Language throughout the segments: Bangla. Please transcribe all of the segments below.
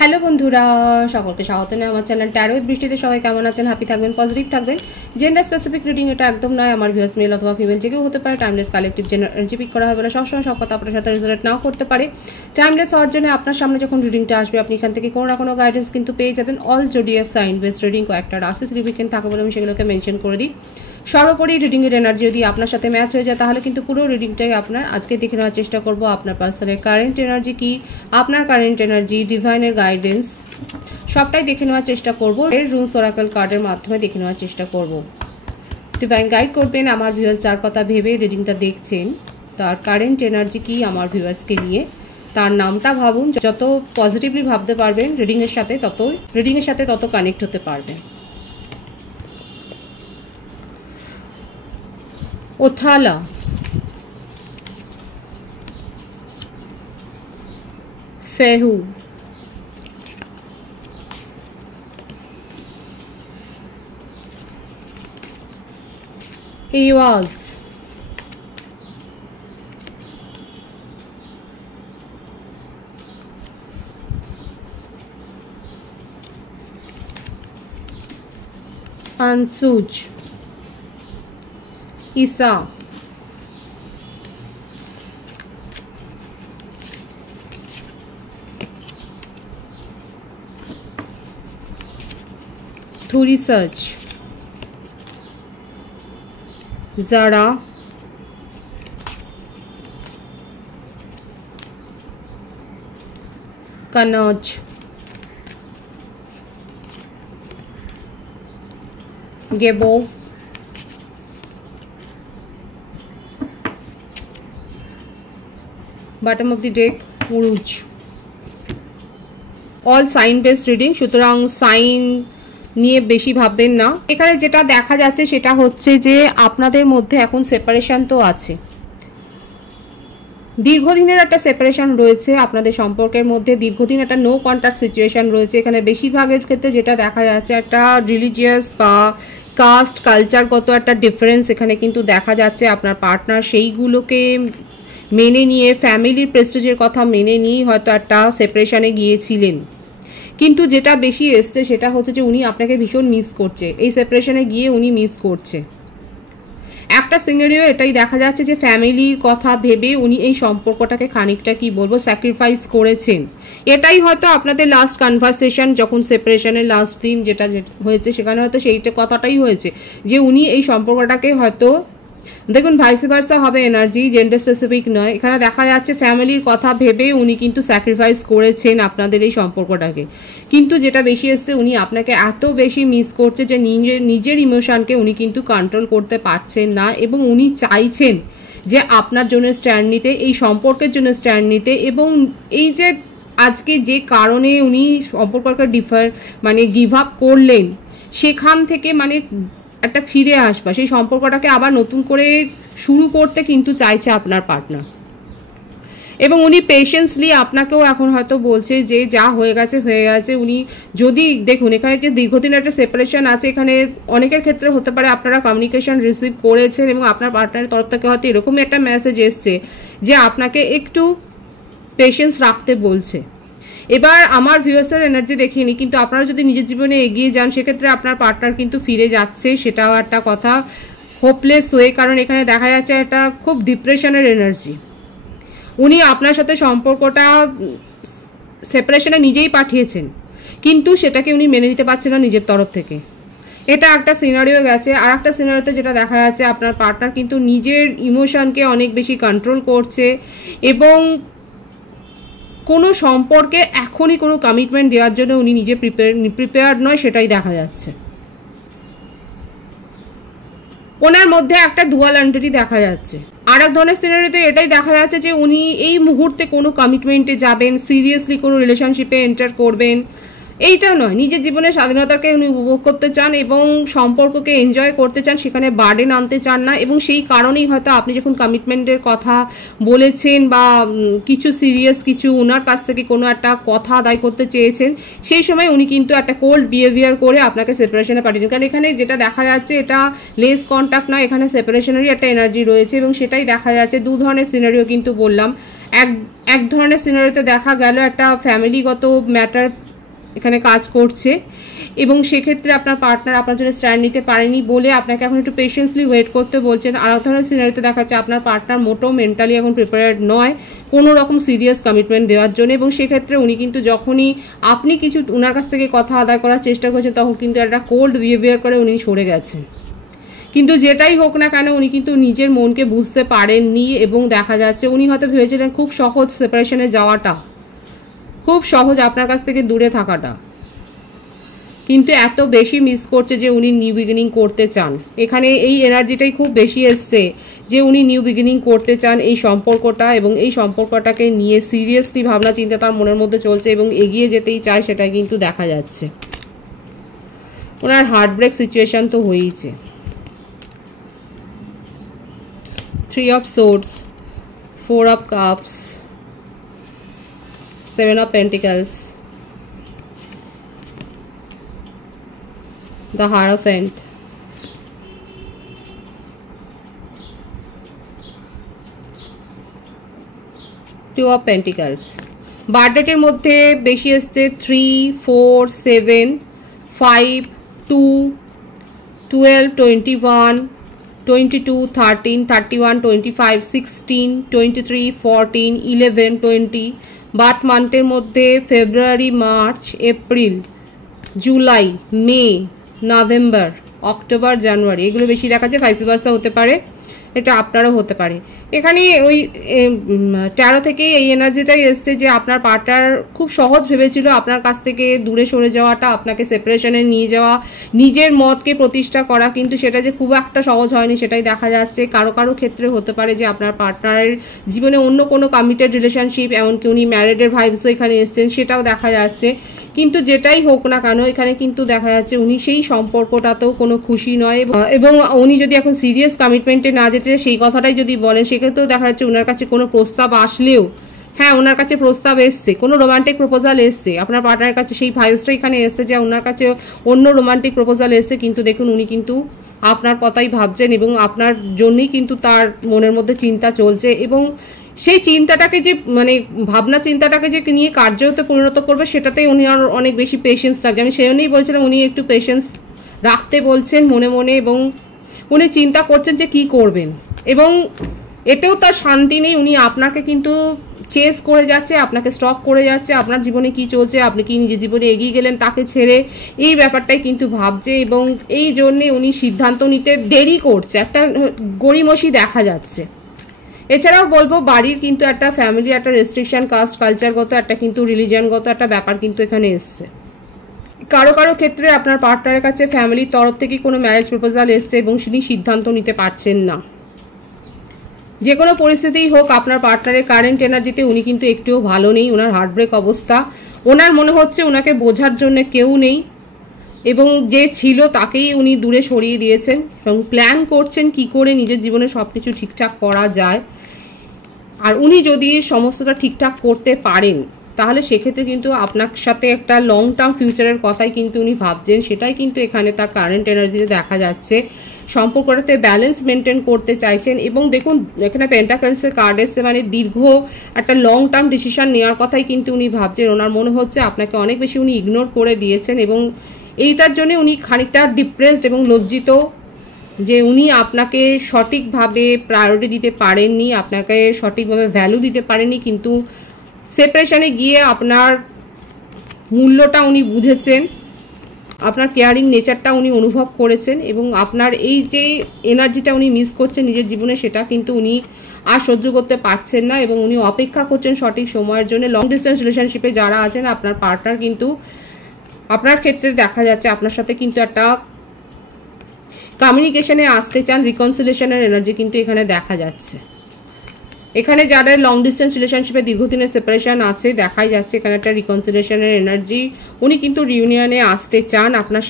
হ্যালো বন্ধুরা, সকলকে স্বাগত জানাই আমার চ্যানেল ট্যারো উইথ বৃষ্টিতে। সবাই কেমন আছেন? হ্যাপি থাকবেন, পজিটিভ থাকবেন। জেন্ডার স্পেসিফিক রিডিং এটা একদম নয়। আমার ভিউয়ার্স মেল অথবা ফিমেল যে কেউ হতে পারে। Timeless collective gender energy pick করা হবে না। সবসময় সব কথা আপনার সাথে রেজোনেট নাও করতে পারে। টাইমলেস হওয়ার জন্য আপনার সামনে যখন রিডিংটা আসবে আপনি এখান থেকে কোনো না কোনো গাইডেন্স কিন্তু পেয়ে যাবেন। All zodiac sign based reading কয়েকটা রাশি সিগনিফিকেন্ট থাকে বলে আমি সেগুলোকে মেনশন করে দিই। সর্বোপরি রিডিংয়ের এনার্জি যদি আপনার সাথে ম্যাচ হয়ে যায় তাহলে কিন্তু পুরো রিডিংটাই আপনার। আজকে দেখে নেওয়ার চেষ্টা করব আপনার পার্সনের কারেন্ট এনার্জি কি, আপনার কারেন্ট এনার্জি, ডিভাইনের গাইডেন্স সবটাই দেখে নেওয়ার চেষ্টা করব। এর রুনস অরাকল কার্ডের মাধ্যমে দেখে নেওয়ার চেষ্টা করব। ডিভাইন গাইড করবেন আমার ভিউয়ার্স যার কথা ভেবে রিডিংটা দেখছেন, তার কারেন্ট এনার্জি কি আমার ভিউয়ার্সকে নিয়ে। তার নামটা ভাবুন, যত পজিটিভলি ভাবতে পারবেন রিডিংয়ের সাথে তত কানেক্ট হতে পারবেন। Othala, Fehu, Ehwaz, Ansuz, Isa, Thurisaz, Jera, Kenaz, Gebo, bottom of the deck Uruz. All sign based reading, সুতরাং সাইন নিয়ে বেশি ভাববেন না। এখানে যেটা দেখা যাচ্ছে সেটা হচ্ছে যে আপনাদের মধ্যে এখন সেপারেশন তো আছে, দীর্ঘদিনের একটা সেপারেশন রয়েছে আপনাদের সম্পর্কের মধ্যে। দীর্ঘদিন একটা নো কন্ট্যাক্ট সিচুয়েশন রয়েছে। এখানে বেশিরভাগের ক্ষেত্রে যেটা দেখা যাচ্ছে একটা রিলিজিয়াস বা কাস্ট কালচারগত একটা ডিফারেন্স এখানে কিন্তু দেখা যাচ্ছে। আপনার পার্টনার সেইগুলোকে মেনে নিয়ে, ফ্যামিলির প্রেস্টিজের কথা মেনে নিয়ে হয়তো একটা সেপারেশনে গিয়েছিলেন, কিন্তু যেটা বেশি এসছে সেটা হচ্ছে যে উনি আপনাকে ভীষণ মিস করছে। এই সেপারেশনে গিয়ে উনি মিস করছে। একটা সিনারিও এটাই দেখা যাচ্ছে যে ফ্যামিলির কথা ভেবে উনি এই সম্পর্কটাকে খানিকটা কি বলবো স্যাক্রিফাইস করেছেন। এটাই হয়তো আপনাদের লাস্ট কনভারসেশন, যখন সেপারেশনের লাস্ট দিন যেটা হয়েছে সেখানে হয়তো সেইটা কথাটাই হয়েছে যে উনি এই সম্পর্কটাকে হয়তো, দেখুন ভাইস ভার্সা হবে এনার্জি, জেন্ডার স্পেসিফিক নয়। এখানে দেখা যাচ্ছে ফ্যামিলির কথা ভেবে উনি কিন্তু স্যাক্রিফাইস করেছেন আপনাদের এই সম্পর্কটাকে, কিন্তু যেটা বেশি এসছে উনি আপনাকে এত বেশি মিস করছে যে নিজের ইমোশনকে উনি কিন্তু কন্ট্রোল করতে পারছেন না, এবং উনি চাইছেন যে আপনার জন্য স্ট্যান্ড নিতে, এই সম্পর্কের জন্য স্ট্যান্ড নিতে। এবং এই যে আজকে যে কারণে উনি সম্পর্কটাকে গিভ আপ করলেন, সেখান থেকে একটা ফিরে আসবা, সেই সম্পর্কটাকে আবার নতুন করে শুরু করতে কিন্তু চাইছে আপনার পার্টনার। এবং উনি পেশেন্সলি আপনাকেও এখন হয়তো বলছে যে যা হয়ে গেছে হয়ে গেছে। উনি যদি দেখুন এখানে যে দীর্ঘদিনের একটা সেপারেশন আছে, এখানে অনেকের ক্ষেত্রে হতে পারে আপনারা কমিউনিকেশন রিসিভ করেছেন এবং আপনার পার্টনারের তরফ থেকে হয়তো এরকমই একটা মেসেজ এসছে যে আপনাকে একটু পেশেন্স রাখতে বলছে। এবার আমার ভিউয়ার্সের এনার্জি দেখিনি, কিন্তু আপনারা যদি নিজের জীবনে এগিয়ে যান সেক্ষেত্রে আপনার পার্টনার কিন্তু ফিরে যাচ্ছে, সেটাও একটা কথা। হোপলেস হয়ে, কারণ এখানে দেখা যাচ্ছে একটা খুব ডিপ্রেশনের এনার্জি। উনি আপনার সাথে সম্পর্কটা সেপারেশনে নিজেই পাঠিয়েছেন, কিন্তু সেটাকে উনি মেনে নিতে পারছেন না নিজের তরফ থেকে। এটা একটা সিনারিও গেছে। আর একটা সিনারিওতে যেটা দেখা যাচ্ছে আপনার পার্টনার কিন্তু নিজের ইমোশনকে অনেক বেশি কন্ট্রোল করছে, এবং কোনো সম্পর্কে এখনই কোনো কমিটমেন্ট দেওয়ার জন্য উনি নিজে প্রিপেয়ার্ড নয়, সেটাই দেখা যাচ্ছে। ওনার মধ্যে একটা ডুয়াল এন্টিটি দেখা যাচ্ছে। আর এক ধরনের সিনারিওতে এটাই দেখা যাচ্ছে যে উনি এই মুহূর্তে কোনো কমিটমেন্টে যাবেন, সিরিয়াসলি কোনো রিলেশনশিপে এন্টার করবেন, এইটা নয়। নিজের জীবনের স্বাধীনতাকে উনি উপভোগ করতে চান এবং সম্পর্ককে এনজয় করতে চান, সেখানে বার্ডেন আনতে চান না। এবং সেই কারণেই হয়তো আপনি যখন কমিটমেন্টের কথা বলেছেন বা কিছু সিরিয়াস কিছু ওনার কাছ থেকে কোনো একটা কথা আদায় করতে চেয়েছেন, সেই সময় উনি কিন্তু একটা কোল্ড বিহেভিয়ার করে আপনাকে সেপারেশনে পাঠিয়েছেন। কারণ এখানে যেটা দেখা যাচ্ছে এটা লেস কন্ট্যাক্ট না, এখানে সেপারেশনেরই একটা এনার্জি রয়েছে। এবং সেটাই দেখা যাচ্ছে দু ধরনের সিনারিও কিন্তু বললাম। এক ধরনের সিনারিওতে দেখা গেল একটা ফ্যামিলিগত ম্যাটার এখানে কাজ করছে এবং সেক্ষেত্রে আপনার পার্টনার আপনার জন্য স্ট্যান্ড নিতে পারেনি বলে আপনাকে এখন একটু পেশেন্সলি ওয়েট করতে বলছেন। আর ধরনের সিনারিতে দেখা যাচ্ছে আপনার পার্টনার মোটেও মেন্টালি এখন প্রিপেয়ার্ড নয় কোনো রকম সিরিয়াস কমিটমেন্ট দেওয়ার জন্য, এবং সেক্ষেত্রে উনি কিন্তু যখনই আপনি কিছু ওনার কাছ থেকে কথা আদায় করার চেষ্টা করছেন তখন কিন্তু একটা কোল্ড বিহেভিয়ার করে উনি সরে গেছেন। কিন্তু যেটাই হোক না কেন উনি কিন্তু নিজের মনকে বুঝতে পারেননি এবং দেখা যাচ্ছে উনি হয়তো ভেবেছিলেন খুব সহজ সেপারেশনে যাওয়াটা, খুব সহজ আপনার কাছ থেকে দূরে থাকাটা, কিন্তু এত বেশি মিস করছে যে উনি নিউ বিগিনিং করতে চান। এখানে এই এনার্জিটাই খুব বেশি এসছে যে উনি নিউ বিগিনিং করতে চান এই সম্পর্কটা, এবং এই সম্পর্কটাকে নিয়ে সিরিয়াসলি ভাবনা চিন্তা তার মনের মধ্যে চলছে এবং এগিয়ে যেতেই চায়, সেটা কিন্তু দেখা যাচ্ছে। ওনার হার্ট ব্রেক সিচুয়েশন তো হয়েইছে। 3 of Swords, 4 of Cups, 7 of Pentacles, the Hierophant, 2 of Pentacles। বার্থডেটের মধ্যে বেশি আসছে 3, 4, 7, 5, 2, 12, 21, 22, 13, 31, 25, 16, 23, 14, 11, 20। বার্থ মান্থের মধ্যে ফেব্রুয়ারি, মার্চ, এপ্রিল, জুলাই, মে, নভেম্বর, অক্টোবর, জানুয়ারি, এগুলো বেশি দেখাচ্ছে। ভাইস ভার্সা হতে পারে, এটা আপনারও হতে পারে। এখানে ওই 13 থেকেই এই এনার্জিটাই এসছে যে আপনার পার্টনার খুব সহজ ভেবেছিল আপনার কাছ থেকে দূরে সরে যাওয়াটা, আপনাকে সেপারেশনে নিয়ে যাওয়া, নিজের মতকে প্রতিষ্ঠা করা, কিন্তু সেটা যে খুব একটা সহজ হয়নি সেটাই দেখা যাচ্ছে। কারো কারো ক্ষেত্রে হতে পারে যে আপনার পার্টনারের জীবনে অন্য কোনো কমিটেড রিলেশনশিপ, এমনকি উনি ম্যারিডের ভাইবসও এখানে এসছেন, সেটাও দেখা যাচ্ছে। কিন্তু যেটাই হোক না কেন এখানে কিন্তু দেখা যাচ্ছে উনি সেই সম্পর্কটাতেও কোনো খুশি নয়, এবং উনি যদি এখন সিরিয়াস কমিটমেন্টে না যেতে সেই কথাটাই যদি বলেন, সেক্ষেত্রেও দেখা যাচ্ছে ওনার কাছে কোনো প্রস্তাব আসলেও, হ্যাঁ ওনার কাছে প্রস্তাব এসছে, কোনো রোমান্টিক প্রপোজাল এসছে, আপনার পার্টনারের কাছে সেই ভাইবসটা এখানে এসছে যে ওনার কাছে অন্য রোমান্টিক প্রপোজাল এসছে, কিন্তু দেখুন উনি কিন্তু আপনার কথাই ভাবছেন এবং আপনার জন্যই কিন্তু তার মনের মধ্যে চিন্তা চলছে, এবং সেই চিন্তাটাকে যে মানে ভাবনা চিন্তাটাকে যে নিয়ে কার্যতে পরিণত করবে সেটাতেই উনি আর অনেক বেশি পেশেন্স লাগছে। আমি সেই জন্যই বলছিলাম উনি একটু পেশেন্স রাখতে বলছেন মনে মনে, এবং উনি চিন্তা করছেন যে কি করবেন, এবং এতেও তার শান্তি নেই। উনি আপনাকে কিন্তু চেস করে যাচ্ছে, আপনাকে স্টক করে যাচ্ছে, আপনার জীবনে কি চলছে, আপনি কি নিজের জীবনে এগিয়ে গেলেন তাকে ছেড়ে, এই ব্যাপারটাই কিন্তু ভাবছে, এবং এই জন্যে উনি সিদ্ধান্ত নিতে দেরি করছে, একটা গড়িমসি দেখা যাচ্ছে। এছাড়াও বলবো বাড়ির কিন্তু একটা ফ্যামিলি একটা রেস্ট্রিকশন, কাস্ট কালচারগত একটা কিন্তু রিলিজিয়ানগত একটা ব্যাপার কিন্তু এখানে এসছে। কারো কারো ক্ষেত্রে আপনার পার্টনারের কাছে ফ্যামিলির তরফ থেকে কোনো ম্যারেজ প্রপোজাল এসছে এবং তিনি সিদ্ধান্ত নিতে পারছেন না। যে কোনো পরিস্থিতিই হোক আপনার পার্টনারের কারেন্ট এনার্জিতে উনি কিন্তু একটুও ভালো নেই, ওনার হার্টব্রেক অবস্থা, ওনার মনে হচ্ছে ওনাকে বোঝার জন্য কেউ নেই, এবং যে ছিল তাকেই উনি দূরে সরিয়ে দিয়েছেন, এবং প্ল্যান করছেন কি করে নিজের জীবনে সব কিছু ঠিকঠাক করা যায়। আর উনি যদি সমস্তটা ঠিকঠাক করতে পারেন তাহলে সেক্ষেত্রে কিন্তু আপনার সাথে একটা লং টার্ম ফিউচারের কথাই কিন্তু উনি ভাবছেন, সেটাই কিন্তু এখানে তার কারেন্ট এনার্জিতে দেখা যাচ্ছে। সম্পর্কটাতে ব্যালেন্স মেনটেন করতে চাইছেন, এবং দেখুন এখানে পেন্টাকেলসের কার্ড এসছে, মানে দীর্ঘ একটা লং টার্ম ডিসিশন নেওয়ার কথাই কিন্তু উনি ভাবছেন। ওনার মনে হচ্ছে আপনাকে অনেক বেশি উনি ইগনোর করে দিয়েছেন, এবং এইটার জন্য উনি খানিকটা ডিপ্রেসড এবং লজ্জিত যে উনি আপনাকে সঠিকভাবে প্রায়োরিটি দিতে পারেননি, আপনাকে সঠিকভাবে ভ্যালু দিতে পারেননি, কিন্তু সেপারেশনে গিয়ে আপনার মূল্যটা উনি বুঝেছেন, আপনার কেয়ারিং নেচারটা উনি অনুভব করেছেন, এবং আপনার এই যে এনার্জিটা উনি মিস করছেন নিজের জীবনে সেটা কিন্তু উনি আর সহ্য করতে পারছেন না, এবং উনি অপেক্ষা করছেন সঠিক সময়ের জন্য। লং ডিস্টেন্স রিলেশনশিপে যারা আছেন আপনার পার্টনার কিন্তু আপনার ক্ষেত্রে দেখা যাচ্ছে আপনার সাথে কিন্তু একটা কমিউনিকেশনে আসতে চান, রিকনসিলেশনের এনার্জি কিন্তু এখানে দেখা যাচ্ছে। এখানে যারা লং ডিস্টেন্স রিলেশনশিপে দীর্ঘদিনের সেপারেশন আছে দেখাই যাচ্ছে এখানে একটা রিকনসিলেশনের এনার্জি, উনি কিন্তু রিউনিয়নে আসতে চান আপনার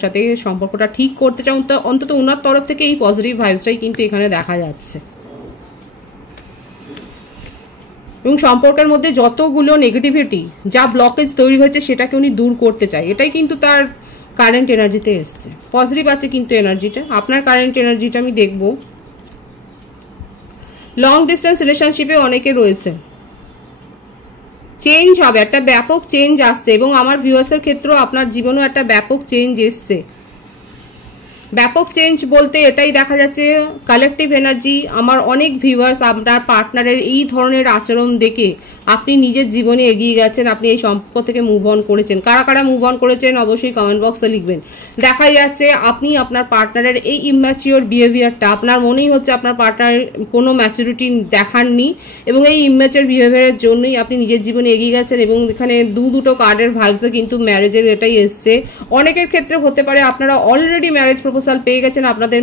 সাথে সম্পর্কটা ঠিক করতে চান, অন্তত ওনার তরফ থেকে এই পজিটিভ ভাইবসটাই কিন্তু এখানে দেখা যাচ্ছে। এবং সম্পর্কের মধ্যে যতগুলো নেগেটিভিটি যা ব্লকেজ তৈরি হয়েছে সেটাকে উনি দূর করতে চায়, এটাই কিন্তু তার কারেন্ট এনার্জিতে এসছে। পজিটিভ আছে কিন্তু এনার্জিটা, আপনার কারেন্ট এনার্জিটা আমি দেখব। লং ডিস্টেন্স রিলেশনশিপে অনেকে রয়েছে, চেঞ্জ হবে, একটা ব্যাপক চেঞ্জ আসছে এবং আমার ভিউয়ার্সের ক্ষেত্রেও আপনার জীবনেও একটা ব্যাপক চেঞ্জ এসছে। ব্যাপক চেঞ্জ বলতে এটাই দেখা যাচ্ছে কালেকটিভ এনার্জি। আমার অনেক ভিউয়ার্স আপনার পার্টনারের এই ধরনের আচরণ দেখে আপনি নিজের জীবনে এগিয়ে গেছেন, আপনি এই সম্পর্ক থেকে মুভ অন করেছেন। কারা কারা মুভ অন করেছেন অবশ্যই কমেন্ট বক্সে লিখবেন। দেখা যাচ্ছে আপনি আপনার পার্টনারের এই ইম্যাচিওর বিহেভিয়ারটা, আপনার মনেই হচ্ছে আপনার পার্টনার কোনো ম্যাচুরিটি দেখাননি এবং এই ইম্যাচিওর বিহেভিয়ারের জন্যই আপনি নিজের জীবনে এগিয়ে গেছেন। এবং এখানে দুটো কার্ডের ভাইবসে কিন্তু ম্যারেজের এটাই এসছে। অনেকের ক্ষেত্রে হতে পারে আপনারা অলরেডি ম্যারেজ প্রপোজাল পেয়ে গেছেন, আপনাদের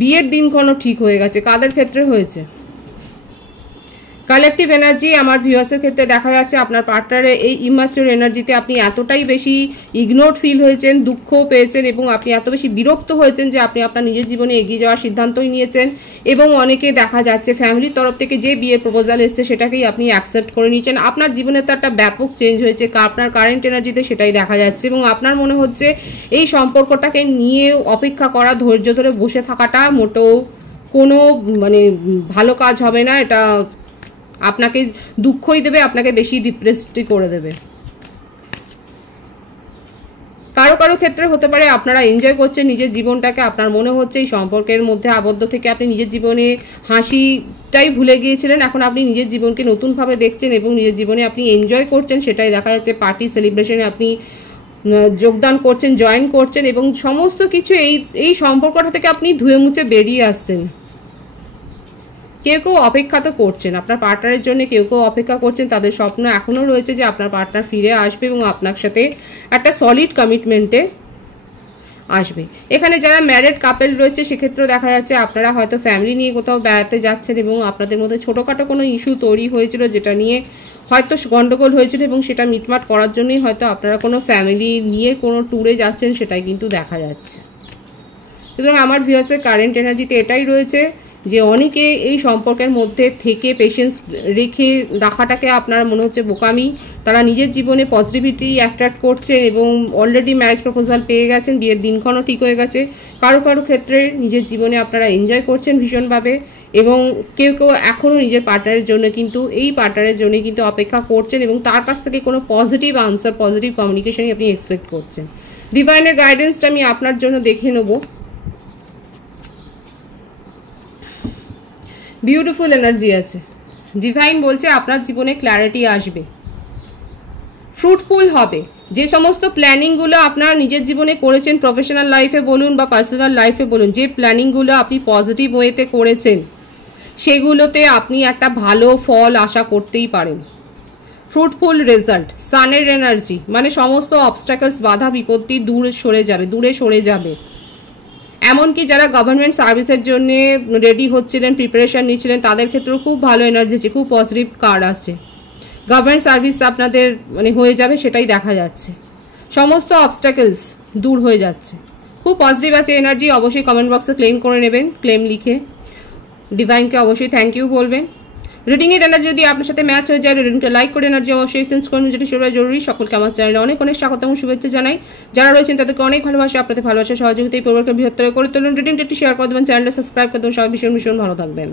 বিয়ের দিনক্ষণও ঠিক হয়ে গেছে। কাদের ক্ষেত্রে হয়েছে? কালেকটিভ এনার্জি আমার ভিউয়ার্সের ক্ষেত্রে দেখা যাচ্ছে আপনার পার্টনারের এই ইম্যাচিওর এনার্জিতে আপনি এতটাই বেশি ইগনোরড ফিল হয়েছেন, দুঃখ পেয়েছেন এবং আপনি এত বেশি বিরক্ত হয়েছেন যে আপনি আপনার নিজের জীবনে এগিয়ে যাওয়ার সিদ্ধান্তই নিয়েছেন। এবং অনেকে দেখা যাচ্ছে ফ্যামিলির তরফ থেকে যে বিয়ের প্রপোজাল এসছে সেটাকেই আপনি অ্যাকসেপ্ট করে নিয়েছেন। আপনার জীবনে তো একটা ব্যাপক চেঞ্জ হয়েছে, আপনার কারেন্ট এনার্জিতে সেটাই দেখা যাচ্ছে এবং আপনার মনে হচ্ছে এই সম্পর্কটাকে নিয়ে অপেক্ষা করা, ধৈর্য ধরে বসে থাকাটা মোটেও কোনো ভালো কাজ হবে না। এটা আপনাকে দুঃখই দেবে, আপনাকে বেশি ডিপ্রেসড করে দেবে। কারো কারো ক্ষেত্রে হতে পারে আপনারা এনজয় করছেন নিজের জীবনটাকে, আপনার মনে হচ্ছে এই সম্পর্কের মধ্যে আবদ্ধ থেকে আপনি নিজের জীবনে হাসিটাই ভুলে গিয়েছিলেন, এখন আপনি নিজের জীবনকে নতুনভাবে দেখছেন এবং নিজের জীবনে আপনি এনজয় করছেন। সেটাই দেখা যাচ্ছে পার্টি সেলিব্রেশনে আপনি যোগদান করছেন, জয়েন করছেন এবং সমস্ত কিছু এই সম্পর্কটা থেকে আপনি ধুয়ে মুছে বেরিয়ে আসছেন। কেউ কেউ অপেক্ষা তো করছেন আপনার পার্টনারের জন্য, কেউ কেউ অপেক্ষা করছেন, তাদের স্বপ্ন এখনও রয়েছে যে আপনার পার্টনার ফিরে আসবে এবং আপনার সাথে একটা সলিড কমিটমেন্টে আসবে। এখানে যারা ম্যারিড কাপেল রয়েছে সেক্ষেত্রেও দেখা যাচ্ছে আপনারা হয়তো ফ্যামিলি নিয়ে কোথাও বেড়াতে যাচ্ছেন এবং আপনাদের মধ্যে ছোটোখাটো কোনো ইস্যু তৈরি হয়েছিল যেটা নিয়ে হয়তো গন্ডগোল হয়েছিল এবং সেটা মিটমাট করার জন্যই হয়তো আপনারা কোনো ফ্যামিলি নিয়ে কোনো ট্যুরে যাচ্ছেন, সেটাই কিন্তু দেখা যাচ্ছে। সুতরাং আমার ভিউয়ার্সের কারেন্ট এনার্জিতে এটাই রয়েছে যে অনেকে এই সম্পর্কের মধ্যে থেকে পেশেন্স রাখাটাকে আপনার মনে হচ্ছে বোকামি। তারা নিজের জীবনে পজিটিভিটি অ্যাট্রাক্ট করছেন এবং অলরেডি ম্যারেজ প্রপোজাল পেয়ে গেছেন, বিয়ের দিনক্ষণও ঠিক হয়ে গেছে। কারো কারো ক্ষেত্রে নিজের জীবনে আপনারা এনজয় করছেন ভীষণভাবে এবং কেউ কেউ এখনও নিজের পার্টনারের জন্য কিন্তু এই পার্টনারের জন্য কিন্তু অপেক্ষা করছেন এবং তার কাছ থেকে কোনো পজিটিভ আনসার, পজিটিভ কমিউনিকেশনই আপনি এক্সপেক্ট করছেন। ডিভাইনের গাইডেন্সটা আমি আপনার জন্য দেখে নেব। বিউটিফুল এনার্জি আছে। ডিভাইন বলছে আপনার জীবনে ক্ল্যারিটি আসবে, ফ্রুটফুল হবে। যে সমস্ত প্ল্যানিংগুলো আপনার নিজের জীবনে করেছেন, প্রফেশনাল লাইফে বলুন বা পার্সোনাল লাইফে বলুন, যে প্ল্যানিংগুলো আপনি পজিটিভ ওয়েতে করেছেন সেগুলোতে আপনি একটা ভালো ফল আশা করতেই পারেন। ফ্রুটফুল রেজাল্ট, সানের এনার্জি মানে সমস্ত অবস্ট্যাকলস, বাধা বিপত্তি দূরে সরে যাবে। এমনকি যারা গভর্নমেন্ট সার্ভিসের জন্য রেডি হচ্ছিলেন, প্রিপারেশন নিচ্ছিলেন, তাদের ক্ষেত্রেও খুব ভালো এনার্জি আছে, খুব পজিটিভ কার্ড আসছে। গভর্নমেন্ট সার্ভিস আপনাদের হয়ে যাবে সেটাই দেখা যাচ্ছে। সমস্ত অবস্ট্যাকলস দূর হয়ে যাচ্ছে, খুব পজিটিভ আছে এনার্জি। অবশ্যই কমেন্ট বক্সে ক্লেম করে নেবেন, ক্লেম লিখে ডিভাইনকে অবশ্যই থ্যাংক ইউ বলবেন। রিডিংয়ের এনার্জি যদি আপনার সাথে ম্যাচ হয়ে যায়, রিডিংটা লাইক করে এনার্জি অবশ্যই সেন্স করুন, যেটি সেটা জরুরি। সকলকে আমার চ্যানেলে অনেক অনেক স্বাগত এবং শুভেচ্ছা জানাই। যারা রয়েছেন তাদেরকে অনেক ভালোবাসা, আপনাদের ভালোবাসা সহযোগিতা এই পরিবারকে বৃহত্তর করে তুলুন। রিডিংটা একটি শেয়ার করে দেবেন, চ্যানেলটা সাবস্ক্রাইব করে দেবেন। সবাই ভীষণ ভীষণ ভালো থাকবেন।